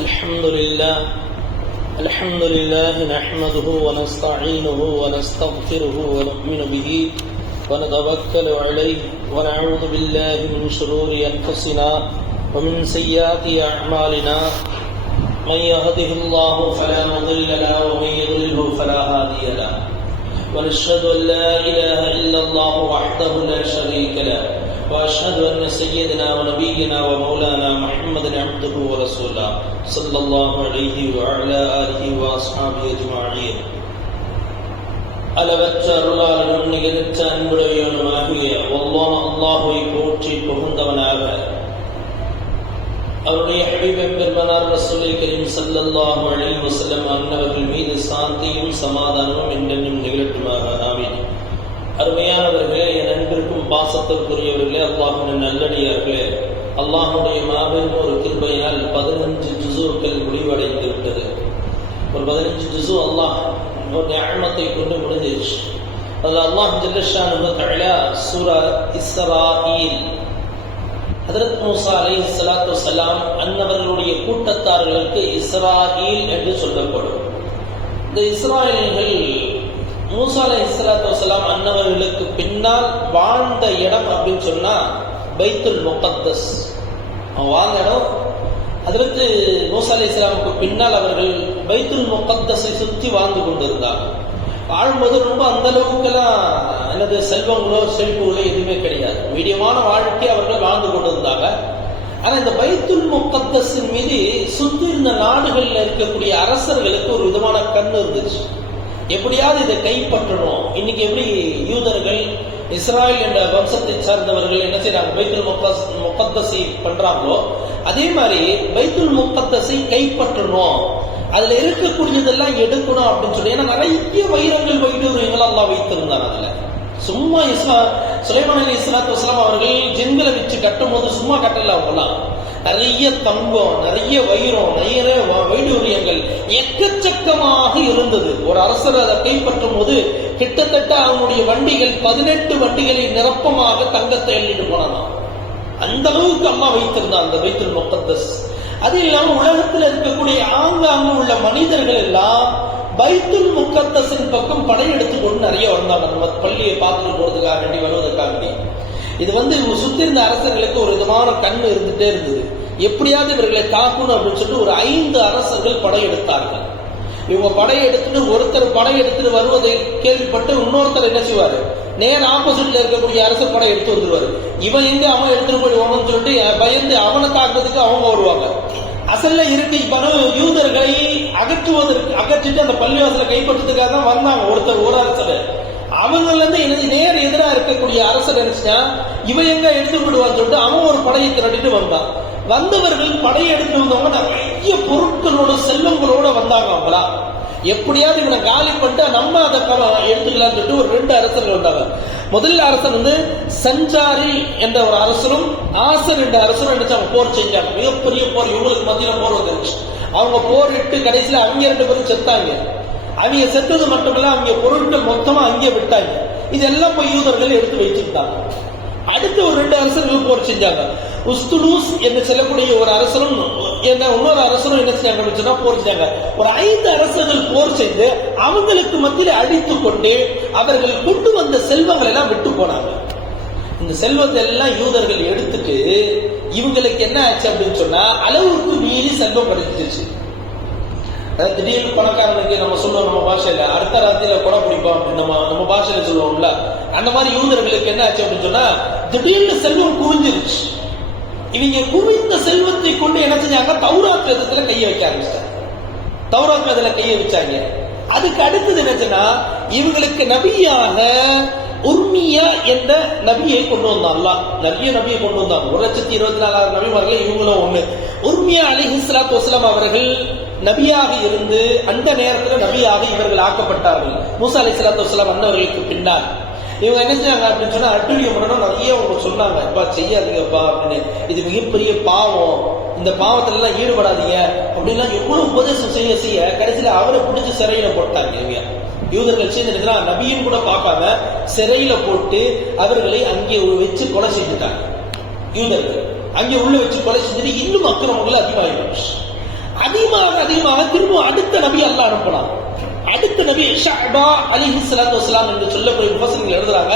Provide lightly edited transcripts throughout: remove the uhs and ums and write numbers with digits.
الحمد لله نحمده ونستعينه ونستغفره ونؤمن به ونتوكل عليه ونعوذ بالله من شرور أنفسنا ومن سيئات أعمالنا من يهده الله فلا مضل له ومن يضلله فلا هادي له ونشهد أن لا إله إلا الله وحده لا شريك له وأشهد أن سيدنا ونبينا ومولانا محمد عبده ورسوله صلى الله عليه وعلى آله وأصحابه أجمعين. அளவற்ற அருளாளனும் நிகரற்ற அன்புடையவனுமாகிய அல்லாஹ்வை போற்றி புகழ்ந்தவனாக அவருடைய ஹபீபே பெருமானார் ரசூலே கரீம் ஸல்லல்லாஹு அலைஹி வஸல்லம் அன்னவர்கள் மீது சாந்தியும் சமாதானமும் என்றென்றும் நிகழட்டுமாக. ஆமீன். அருமையானவர்களே, என் அன்பிற்கும் பாசத்திற்குரியவர்களே, அல்லாஹ்வின் நல்லடியார்களே, அல்லாஹ்வுடைய மாபெரும் ஒரு கிருபையால் 15 ஜுஸூக்கள் முடிவடைந்து விட்டது. ஒரு 15 ஜுஸூ அல்லாஹ் ஒரு நிஅமத்தை கொண்டு முடிஞ்சிருச்சு. அதில் அல்லாஹ் ஜல்ல ஷானுஹு தஆலா சூரா இஸ்ராஈல், ஹஜ்ரத் மூஸா அலைஹிஸ்ஸலாத்து வஸ்ஸலாம் அன்னவர்களுடைய கூட்டத்தார்களுக்கு இஸ்ராஈல் என்று சொல்லப்படும். இந்த இஸ்ராயீல்கள் மூஸா அலைஹிஸ்ஸலாத்து வஸ்ஸலாம் அன்னவர்களுக்கு பின்னால் வாழ்ந்த இடம் அப்படின்னு சொன்னா பைத்துல் முகத்தஸ். வாழ்ந்த இடம் ஹஜ்ரத் மூஸா அலைஹிஸ்ஸலாமுக்கு பின்னால் அவர்கள் பைத்துல் முகத்தஸை சுற்றி வாழ்ந்து கொண்டிருந்தாங்க. வாழும்போது ரொம்ப அந்த அளவுக்குலாம் அல்லது செல்வங்களோ செழிப்புகளோ எதுவுமே கிடையாது. மீடியமான வாழ்க்கை அவர்கள் வாழ்ந்து கொண்டிருந்தாங்க. ஆனா இந்த பைத்துல் முகத்தஸின் மீது சுற்றி இருந்த நாடுகள்ல இருக்கக்கூடிய அரசர்களுக்கு ஒரு விதமான கண்ணு இருந்துச்சு. எப்படியாவது இதை கைப்பற்றணும். இன்னைக்கு எப்படி யூதர்கள் இஸ்ராயல் என்ற வம்சத்தை சார்ந்தவர்கள் என்ன செய்யறாங்க, பைத்துல் முகத்தஸை பண்றாங்களோ அதே மாதிரி பைத்துல் முகத்தஸை கைப்பற்றணும், அதுல இருக்கக்கூடியதெல்லாம் எடுக்கணும் அப்படின்னு சொல்லி. ஏன்னா நிறைய வைரங்கள் வைடூரியங்கள் அல்லாஹ் வைத்திருந்தார். அதுல சும்மா சுலைமான் அலைஹிஸ்ஸலாத்து வஸ்ஸலாம் அவர்கள் ஜின்களை வச்சு கட்டும் போது சும்மா கட்டல, அவங்கலாம் நிறைய தங்கம், நிறைய வைரம், நிறைய வைடூரியங்கள் எக்கச்சக்கமாக இருந்தது. ஒரு அரசர் அதை கைப்பற்றும் போது கிட்டத்தட்ட அவனுடைய வண்டிகள் 18 வண்டிகளை நிரப்பமாக தங்கத்தை எண்ணிட்டு போனான். அந்த அளவுக்கு அல்லாஹ் வைத்திருந்தான் அந்த பைத்துல் முகத்தஸ். அது இல்லாம உலகத்தில் இருக்கக்கூடிய ஆங்காங்கு உள்ள மனிதர்கள் எல்லாம் பைத்துல் முகத்தஸின் பக்கம் படையெடுத்துக் கொண்டு நிறைய வந்தாங்க. நம்ம பள்ளியை பார்த்துட்டு போறதுக்காக வேண்டி வருவதற்காக வேண்டி. இது சுத்தி இருந்த அரசர்களுக்கு ஒரு விதமான கண்ணு இருந்துட்டே இருந்தது. எப்படியாவது இவர்களை தாக்கணும் அப்படின்னு சொல்லிட்டு ஒரு 5 அரசர்கள் படையெடுத்தார்கள். இவங்க படையெடுத்துட்டு ஒருத்தர் படையெடுத்துட்டு வருவதை கேள்விப்பட்டு இன்னொருத்தர் என்ன செய்வாரு, நேர் ஆப்போசிட்ல இருக்கக்கூடிய அரசர் படை எடுத்து வந்துருவாரு. இவன் எங்க அவன் எடுத்துட்டு போயிடுவான்னு சொல்லிட்டு பயந்து அவனை தாக்குறதுக்கு அவங்க வருவாங்க. அசல்ல இருக்கு யூதர்களை அகற்றிட்டு அந்த பள்ளிவாசலை கைப்பற்றதுக்காக தான் வந்தாங்க ஒரு அரசர். அவங்கள இருந்து நேர் எதிராக இருக்கக்கூடிய அரசர் நினைச்சா இவன் எங்க எடுத்து விடுவான்னு சொல்லிட்டு அவன் ஒரு படையை திரட்டிட்டு வந்தான். வந்தவர்கள் படையை எடுத்து வந்தவங்க நிறைய பொருட்களோட செல்வங்களோட வந்தாங்க. அவங்களா எப்படியாவது இவனை காலி பண்ணிட்டு நம்ம அதை எடுத்துக்கலாம்னு சொல்லிட்டு ஒரு 2 அரசர்கள் வந்தாங்க. முதல் அரசர் சஞ்சாரி என்ற ஒரு அரசரும் ஆசர் என்ற அரசரும் நினைச்சாங்க போர் செஞ்சாங்க. மிகப்பெரிய போர், இவங்களுக்கு மத்தியில போர் வந்துருச்சு. அவங்க போரிட்டு கடைசியில அவங்க 2 பேரும் செத்தாங்க. அவங்க செத்தது மட்டுமல்ல, அவங்க பொருட்கள் மொத்தமா அங்கே விட்டாங்க. இதெல்லாம் போய் யூதர்கள் எடுத்து வச்சிருந்தாங்க. அடுத்து ஒரு 2 அரசர்கள் போர் செஞ்சாங்க. உஸ்துலூஸ் என்று சொல்லக்கூடிய ஒரு அரசரும் இன்னொரு அரசரும் என்ன செஞ்சாங்க போர் செஞ்சாங்க. ஒரு 5 அரசர்கள் போர் செய்து அவங்களுக்கு மத்தியில அடித்து கொண்டு அவர்கள் கொண்டு வந்த செல்வங்கள் எல்லாம் விட்டு போனாங்க. இந்த செல்வத்தை எல்லாம் யூதர்கள் எடுத்துட்டு இவங்களுக்கு என்ன ஆச்சு அப்படின்னு சொன்னா அளவுக்கு மீறி செல்வம் கிடைச்சிருச்சு. திடீர்னு பணக்காரனுக்கு நம்ம சொல்லுவோம் நம்ம பாஷையில அடுத்த ராத்திரியில கொடை பிடிப்போம் அப்படின்னு நம்ம பாஷையில சொல்லுவோம்ல, அந்த மாதிரி யூதர்களுக்கு என்ன ஆச்சு அப்படின்னு சொன்னா திடீர்னு செல்வம் குவிஞ்சிருச்சு. இவங்க குவிந்த செல்வத்தை கொண்டு என்ன செஞ்சாங்க, தௌராத் வேதத்துல கைய வைக்க ஆரம்பிச்சாங்க. தௌராத் வேதத்துல கைய வச்சாங்க. அதுக்கு அடுத்தது என்னச்சுன்னா இவங்களுக்கு நபியாக உர்மியா என்ற நபியை கொண்டு வந்தாங்க. நிறைய நபியை கொண்டு வந்தாங்க. 1,24,000 நபிமார்கள் இவங்களும் ஒண்ணு. உர்மியா அலைஹிஸ்ஸலாத்து வஸ்ஸலாம் அவர்கள் நபியாக இருந்து அந்த நேரத்தில் நபியாக இவர்கள் ஆக்கப்பட்டார்கள். மூஸா அலைஹிஸ்ஸலாத்து வஸ்ஸலாம் அன்னவர்களுக்கு பின்னால் இவங்க என்ன செஞ்சாங்க அப்படின்னு சொன்னா அட்டுழியம் பண்ணணும் நிறைய அவங்க சொன்னாங்க. அப்பா செய்யாதீங்கப்பா அப்படின்னு, இது மிகப்பெரிய பாவம், இந்த பாவத்துல எல்லாம் ஈடுபடாதீங்க அப்படின்லாம் எவ்வளவு உபதேசம் செய்ய செய்ய கடைசியில அவரை பிடிச்சி சிறையில போட்டாங்க. யூதர்கள் செய்தா நபியும் கூட பார்க்காம சிறையில போட்டு அவர்களை அங்கே வச்சு கொலை செஞ்சுட்டாங்க யூதர்கள். அங்கே உள்ள வச்சு கொலை செஞ்சுட்டு இன்னும் அக்கிரமங்கள் அதிகமாக திரும்ப அடுத்த நபி அல்லாஹ் அனுப்பலாம். அடுத்த நபி ஷஅபா அலைஹிஸ்ஸலாத்து வஸலாம் என்று சொல்லக்கூடிய முஃபஸ்ஸிர்கள் எழுதுறாங்க,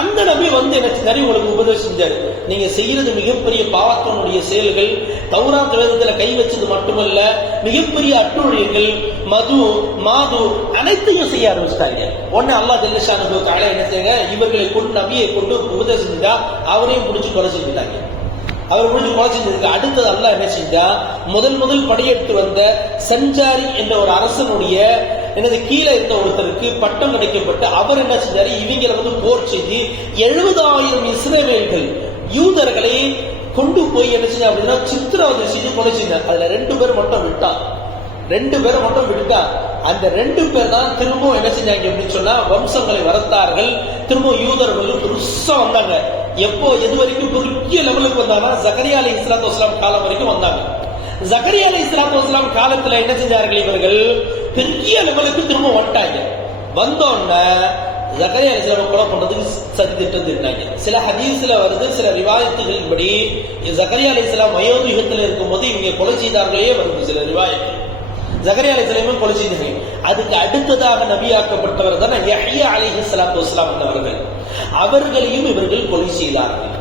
அந்த நபி வந்து எனக்கு நிறைய உங்களுக்கு உபதேசம் செஞ்சாரு. நீங்க செய்யறது மிகப்பெரிய பாவத்தினுடைய செயல்கள், தௌராத் வேதத்துல கை வச்சது மட்டுமல்ல, மிகப்பெரிய அட்டுழியங்கள், மது மாது அனைத்தையும் செய்ய ஆரம்பிச்சிட்டாங்க. உடனே அல்லாஹ் ஜல்ல ஷானுஹு தஆலா என்ன செய்ய, இவர்களை கொண்டு நபியை கொண்டு உபதேசம் செஞ்சா அவரையும் பிடிச்சி கொலை செஞ்சுட்டாங்க. அவர் முடிஞ்சு கொலை செஞ்சதுக்கு அடுத்தது அல்லாஹ் என்ன செஞ்சா, முதல் படையெடுத்து வந்த சஞ்சாரி என்ற ஒரு அரசனுடைய கீழே இருந்த ஒருத்தருக்கு பட்டம் கிடைக்கப்பட்டு அவர் என்ன செஞ்சாரு, இவங்களை வந்து போர் செய்து 70,000 இஸ்ரவேல்கள் யூதர்களை கொண்டு போய் என்ன செஞ்சா அப்படின்னா சித்திரவதை செய்து கொலை செஞ்சார். அதுல 2 பேர் மட்டும் விட்டான். அந்த 2 பேர் தான் திரும்ப என்ன செஞ்சாங்க அப்படின்னு சொன்னா வம்சங்களை வளர்த்தார்கள். திரும்ப யூதர்கள் பெருசா வந்தாங்க. எப்போ எது வரைக்கும் பெரிய லெவலுக்கு வந்தாங்கன்னா ஜகரியா அலைஹிஸ்ஸலாத்து வஸலாம் காலம் வரைக்கும் வந்தாங்க. ஜகரியா அலைஹிஸ்ஸலாத்து வஸலாம் காலத்துல என்ன செஞ்சார்கள், இவர்கள் பெரிய லெவலுக்கு திரும்ப வந்துட்டாங்க. வந்தோடனே ஜகரியா அலைஹிஸ்ஸலாம் கொலை பண்றதுக்கு சதி திட்டம் திட்டாங்க. சில ஹதீஸ்ல வருது, சில ரிவாயத்துகளின் படி ஜகரியா அலைஹிஸ்ஸலாம் வயோதிகத்தில் இருக்கும்போது இவங்க கொலை செய்தார்களே வருது சில ரிவாயத்து. ஜகரியா அலைஹிஸ்ஸலாம் கொலை செய்தாங்க. அதுக்கு அடுத்ததாக நபியாக்கப்பட்டவர் தான் யஹ்யா அலைஹிஸ்ஸலாத்து வஸலாம் அவர்கள். அவர்களையும் இவர்கள் கொலை செய்தார்கள்.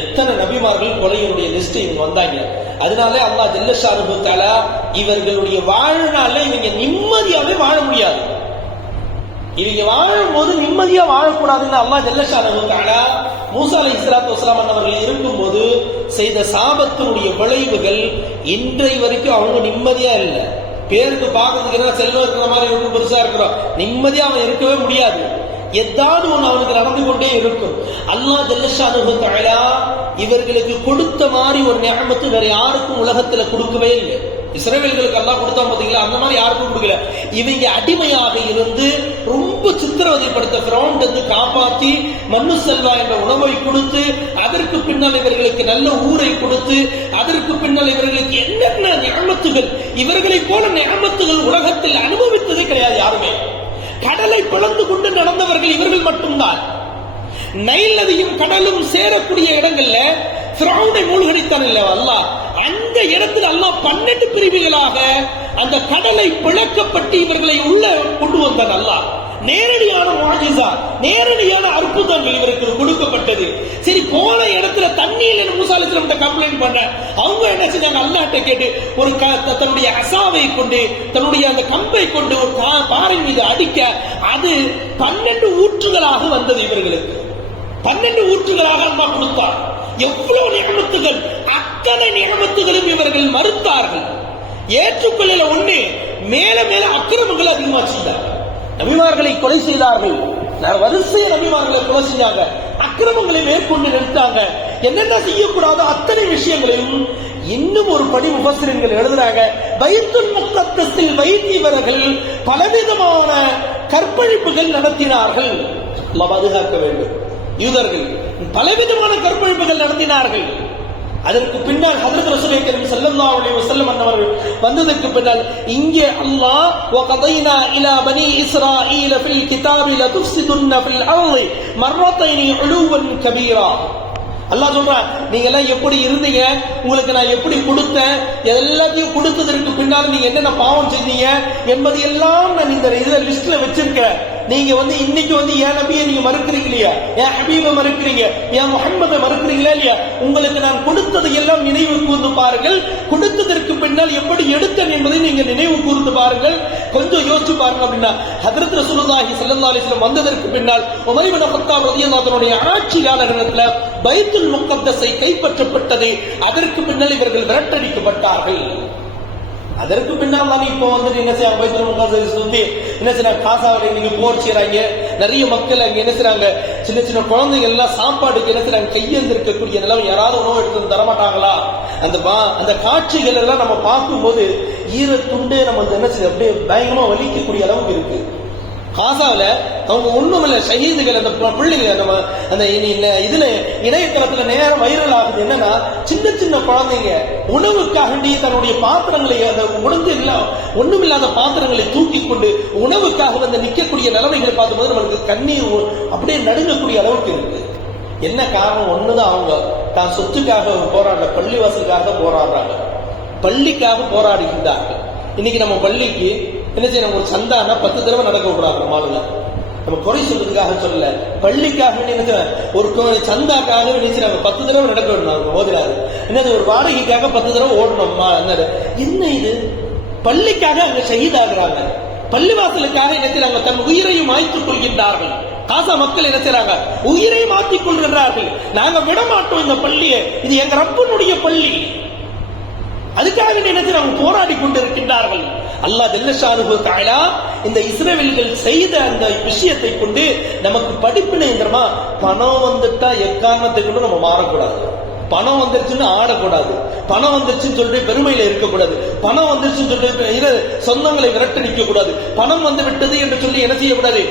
எத்தனை நபிமார்கள் கொலையினுடைய லிஸ்ட் இவங்க வந்தாங்க. அதனால அல்லாஹ் ஜல்ல ஷானுஹு தஆலா இவர்களுடைய வாழ்நாள்ல இவங்க நிம்மதியாவே வாழ முடியாது. இவங்க வாழும்போது நிம்மதியா வாழக்கூடாதுன்னு அல்லாஹ் ஜல்ல ஷானுஹு தஆலா மூசா அலைஹிஸ்ஸலாத்து வஸலாம் அவர்கள் இருக்கும்போது செய்த சாபத்தினுடைய விளைவுகள் இன்றை வரைக்கும் அவங்க நிம்மதியா இல்லை. பேருக்கு பார்க்கறதுக்கு செல்வம் இருக்கிற மாதிரி இருக்கும், பெருசா இருக்கிறோம், நிம்மதியா அவன் இருக்கவே முடியாது. ஏதாவது ஒன்று அவனுக்கு நடந்து கொண்டே இருக்கும். அல்லாஹ் ஜல்ல ஷானுஹு தஆலா இவர்களுக்கு கொடுத்த மாதிரி ஒரு நிஅமத்து வேற யாருக்கும் உலகத்துல கொடுக்கவே இல்லை. இஸ்ரவேல்களுக்கு அல்லாஹ் கொடுத்தா பாத்தீங்களா, அந்த மாதிரி யாருக்கும் கொடுக்கல. இவங்க அடிமையாக இருந்து ரொம்ப சித்திரவதைப்படுத்த ஃபிரௌன் வந்து காப்பாற்றி மண்ணு செல்வா என்ற உணவை கொடுத்து, அதற்கு பின்னால் இவர்களுக்கு நல்ல ஊரை கொடுத்து, அதற்கு பின்னால் இவர்களுக்கு என்னென்ன நிஅமத்துகள், இவர்களை போல நிஅமத்துகள் உலகத்தில் அனுபவித்ததே கிடையாது யாருமே. கடலை பிளந்து கொண்டு நடந்தவர்கள் இவர்கள் மட்டும்தான். நைல் நதியும் கடலும் சேரக்கூடிய இடங்கள்ல ஃபிரௌனை மூழ்கடித்தான் இல்லையா அல்லாஹ், அந்த இடத்துல அல்லாஹ் 12 பிரிவுகளாக அந்த கடலை பிளக்கப்பட்டு இவர்களை உள்ள கொண்டு வந்தான் அல்லாஹ். நேரடியான முஅஜிஸா, நேரடியான அற்புதங்கள் இவருக்கு கொடுக்கப்பட்டது. சரி, போன இடத்துல தண்ணீர் மூசா அலைஹிஸ்ஸலாம் கம்ப்ளைண்ட் பண்ண அவங்க என்ன செஞ்சாங்க, அல்லாஹ்ட்ட கேட்டு ஒரு தன்னுடைய அசாவை கொண்டு, தன்னுடைய அந்த கம்பை கொண்டு ஒரு பாறை மீது அடிக்க அது 12 ஊற்றுகளாக வந்தது. இவர்களுக்கு 12 ஊற்றுகளாக அல்லாஹ் கொடுத்தார். எவ்வளவு நியமத்துகள், அத்தனை நியமத்துகளும் இவர்கள் மறுத்தார்கள், ஏற்றுக்கொள்ளல. ஒண்ணு மேல மேல அக்கிரமங்கள் அதிகமா செய்தார்கள். நபிமார்களை கொலை செய்தார்கள், வரிசை நபிமார்களை கொலை செஞ்சாங்க, அக்கிரமங்களை மேற்கொண்டு நிறுத்தாங்க. என்னென்ன செய்யக்கூடாதோ அத்தனை விஷயங்களையும் இன்னும் ஒரு படி முஃபஸ்ஸிரீன்கள் எழுதுறாங்க. பைத்துல் முகத்தஸில் வைத்தியவர்கள் பலவிதமான கற்பழிப்புகள் நடத்தினார்கள். அல்லாஹ் பாதுகாக்க வேண்டும். யூதர்கள் பலவிதமான கற்பழிப்புகள் நடத்தினார்கள். அதற்கு பின்னால் ஹஜ்ரத் ரசூலுல்லாஹி கரீம் ஸல்லல்லாஹு அலைஹி வஸல்லம் அவர்கள் வந்ததற்கு பின்னால் இங்கே அல்லாஹ் வகதைனா இலா பனி இஸ்ராயீல ஃபில் கிதாபி லதுஃப்ஸிதுன்ன ஃபில் அர்தி மர்ரத்தைனி உலுவன் கபீரா. அல்லாஹ் சொல்றான், நீங்க எல்லாம் எப்படி இருந்தீங்க, உங்களுக்கு நான் எப்படி கொடுத்தேன், எல்லாத்தையும் கொடுத்ததற்கு பின்னால் நீங்க என்னென்ன பாவம் செஞ்சீங்க என்பது எல்லாம் நான் இந்த லிஸ்ட்ல வச்சிருக்கேன். நீங்க இன்னைக்கு என் நபியை நீங்க மறுக்கிறீங்க இல்லையா, என் ஹபீபை மறுக்கிறீங்க, என் முஹம்மதை மறுக்கிறீங்களா இல்லையா, உங்களுக்கு நான் கொடுத்ததை எல்லாம் நினைவு கூர்ந்து பாருங்கள். கொடுத்ததற்கு பின்னால் எப்படி எடுத்தேன் என்பதை நீங்க நினைவு கூர்ந்து பாருங்கள், கொஞ்சம் யோசிச்சு பாருங்க அப்படின்னா ஹஜ்ரத் ரசூலுல்லாஹி ஸல்லல்லாஹு அலைஹி வஸல்லம் வந்ததற்கு பின்னால் உமர் இப்னு கத்தாப் ரலியல்லாஹு அன்ஹு ஆட்சி காலகட்டத்தில் பைத்துல் முகத்தஸை கைப்பற்றப்பட்டது. அதற்கு பின்னால் இவர்கள் விரட்டடிக்கப்பட்டார்கள். அதற்கு பின்னால் தான் இப்போ என்ன செய்ய பைத்துல் முகத்தஸை சுத்தி என்ன செய்யறாங்க, காசாவை நீங்க போர் செய்யறாங்க. நிறைய மக்கள் அங்க என்ன செய்யறாங்க, சின்ன சின்ன குழந்தைகள் எல்லாம் சாப்பாடுக்கு என்ன செய்யறாங்க, கையெழுந்திருக்கக்கூடிய நிலைமை, யாராவது உணவு எடுத்து தரமாட்டாங்களா? அந்த காட்சிகள் எல்லாம் நம்ம பார்க்கும்போது ஈரத்துண்டே நம்ம என்ன செய்ய அப்படியே பயங்கரமா வலிக்கக்கூடிய அளவுக்கு இருக்கு. காசாவில அவங்க ஒண்ணும் இல்ல, ஷஹீதுகள் அந்த பிள்ளைங்க நம்ம அந்த இதுல இணையதளத்துல நேரம் வைரல் ஆகுது. என்னன்னா சின்ன சின்ன குழந்தைங்க உணவுக்காக தன்னுடைய பாத்திரங்களை அந்த உணர்ந்து ஒண்ணும் இல்லாத பாத்திரங்களை தூக்கி கொண்டு உணவுக்காக நிக்கக்கூடிய நிலைமைகளை பார்க்கும்போது நம்மளுக்கு கண்ணீர் அப்படியே நடுங்கக்கூடிய அளவுக்கு இருக்கு. என்ன காரணம்? ஒண்ணுதான், அவங்க தான் சொத்துக்காக போராடல, பள்ளிவாசலுக்காக போராடுறாங்க, பள்ளிக்காக போராடுகின்றார்கள். இன்னைக்கு நம்ம பள்ளிக்கு என்ன செய்யணும், ஒரு சந்தானா 10 தடவை நடக்க விடுறாங்க நம்ம ஆளுங்க. நம்ம குறை சொல்றதுக்காக சொல்லல, பள்ளிக்காக ஒரு சந்தாக்காக நினைச்சாங்க 10 தடவை நடக்க விடணும் மோதிராரு. என்னது, ஒரு வாடகைக்காக 10 தடவை ஓடணும். என்ன இது, பள்ளிக்காக அங்க ஷஹீதாகிறாங்க, பள்ளிவாசலுக்காக நினைச்சாங்க தன் உயிரையும் மாய்த்துக் கொள்கின்றார்கள். காசா மக்கள் என்ன செய்றாங்க, உயிரை மாற்றிக் கொள்கின்றார்கள். நாங்க விட மாட்டோம் இந்த பள்ளியை, இது எங்க ரப்பனுடைய பள்ளி, அதுக்காக நினைச்சு போராடி கொண்டிருக்கின்றார்கள். அல்லாஹ் ஜல்ல ஷானுஹு தஆலா இந்த இஸ்ரவேல்கள் செய்த அந்த விஷயத்தை கொண்டு நமக்கு படிப்பினை தெரியுமா, பணம் வந்துட்டா எக்காரணத்தை கொண்டு நம்ம மாறக்கூடாது. பணம் வந்துருச்சுன்னு ஆடக்கூடாது, பணம் வந்துருச்சுன்னு சொல்லிட்டு பெருமையில இருக்கக்கூடாது, பணம் வந்துருச்சுன்னு சொல்லிட்டு சொந்தங்களை விரட்டடிக்க கூடாது, பணம் வந்து விட்டது என்று சொல்லி என்ன செய்யக்கூடாது,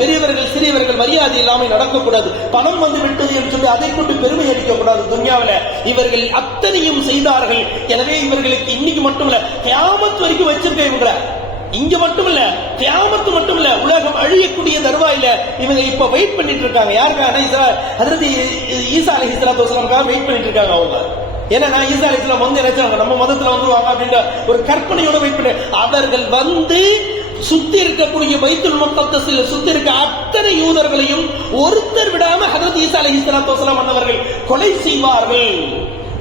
பெரியவர்கள் சிறியவர்கள் மரியாதை இல்லாமல் நடக்கக்கூடாது, பணம் வந்து விட்டது என்று சொல்லி அதை கொண்டு பெருமை அடிக்க கூடாது. துன்யாவில இவர்கள் அத்தனையும் செய்தார்கள். எனவே இவர்களுக்கு இன்னைக்கு மட்டுமல்ல, கியாமத் வரைக்கும் வச்சிருக்க இவங்களை, இங்க மட்டுமில்ல, கியாமத்து மட்டுமில்ல, உலகம் அழியக்கூடிய தருவாயில இவங்க இப்ப வெயிட் பண்ணிட்டு இருக்காங்க. யாருக்காக, ஹஜ்ரத் ஈசா அலைஹிஸ்ஸலாத்து வஸலாமுக்காக வெயிட் பண்ணிட்டு இருக்காங்க அவங்க. ஏன்னா ஈசா அலைஹிஸ்ஸலாம் வந்து நினைச்சாங்க நம்ம மதத்துல வந்துருவாங்க அப்படின்ற ஒரு கற்பனையோட வெயிட் பண்ணி, அவர்கள் வந்து சுத்தி இருக்கக்கூடிய பைத்துல் முகத்தஸில் சுத்தி இருக்க அத்தனை யூதர்களையும் ஒருத்தர் விடாம ஹஜ்ரத் ஈசா அலைஹிஸ்ஸலாத்து வஸலாம் அவர்கள் கொலை செய்வார்கள்.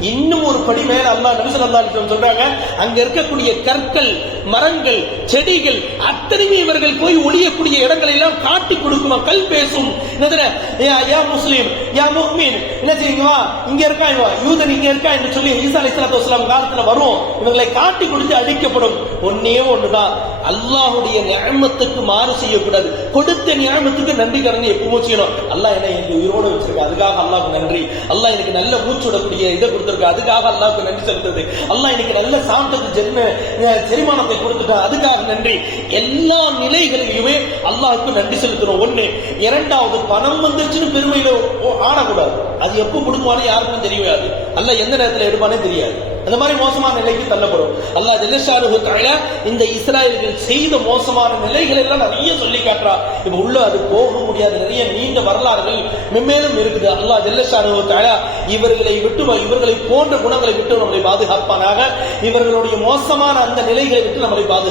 இன்னும் ஒரு படி மேல அல்லாஹ் நபி ஸல்லல்லாஹு அலைஹி வஸல்லம் சொல்றாங்க, அங்க இருக்கக்கூடிய கற்கள், மரங்கள், செடிகள் அத்தனையுமே இவர்கள் போய் ஒளியக்கூடிய இடங்களை எல்லாம் காட்டி கொடுக்குமா, கல் பேசும். யா முஸ்லிம் யா முஃமின், என்ன செய்யுங்க, இங்க இருக்கா யூதன், இங்க இருக்கா என்று சொல்லி ஈசா அலைஹிஸ்ஸலாத்து வஸலாம் காலத்துல வரும், இவங்களை காட்டி கொடுத்து அழிக்கப்படும். ஒன்னே ஒண்ணுதான், அல்லாஹ்வுடைய நிஅமத்துக்கு மாறு செய்யக்கூடாது, கொடுத்த நிஅமத்துக்கு நன்றி கடன் எப்பவும் செய்யணும். அல்லாஹ் என்ன எனக்கு உயிரோட வச்சிருக்க, அதுக்காக அல்லாஹ்வுக்கு நன்றி. அல்லாஹ் எனக்கு நல்ல மூச்சுடக்கூடிய இதை கொடுத்திருக்க, அதுக்காக அல்லாஹ்வுக்கு நன்றி செலுத்துறது. அல்லாஹ் எனக்கு நல்ல சாப்பிட்டது செரிமானத்தை கொடுத்துட்டா, அதுக்காக நன்றி. எல்லா நிலைகளிலுமே அல்லாஹ்வுக்கு நன்றி செலுத்தணும். ஒண்ணு. இரண்டாவது, பணம் வந்துருச்சுன்னு பெருமையில ஆடக்கூடாது. அது எப்ப கொடுக்குமானு யாருக்கும் தெரியாது, அல்லாஹ் எந்த நேரத்தில் எடுப்பானே தெரியாது. அந்த மாதிரி மோசமான நிலைக்கு தள்ளப்படும். அல்லாஹ் ஜல்ல ஷானுஹு தஆலா இந்த இஸ்ராயேல்கள் செய்த மோசமான நிலைகள் எல்லாம் நிறைய சொல்லி காட்டுறா. இப்ப உள்ள அது போக முடியாத நிறைய நீண்ட வரலாறுகள் மென்மேலும் இருக்குது. அல்லாஹ் ஜல்ல ஷானுஹு தஆலா இவர்களை விட்டு, இவர்களை போன்ற குணங்களை விட்டு நம்மளை பாதுகாப்பானாக, இவர்களுடைய மோசமான அந்த நிலைகளை விட்டு நம்மளை பாதுகாப்பானாக.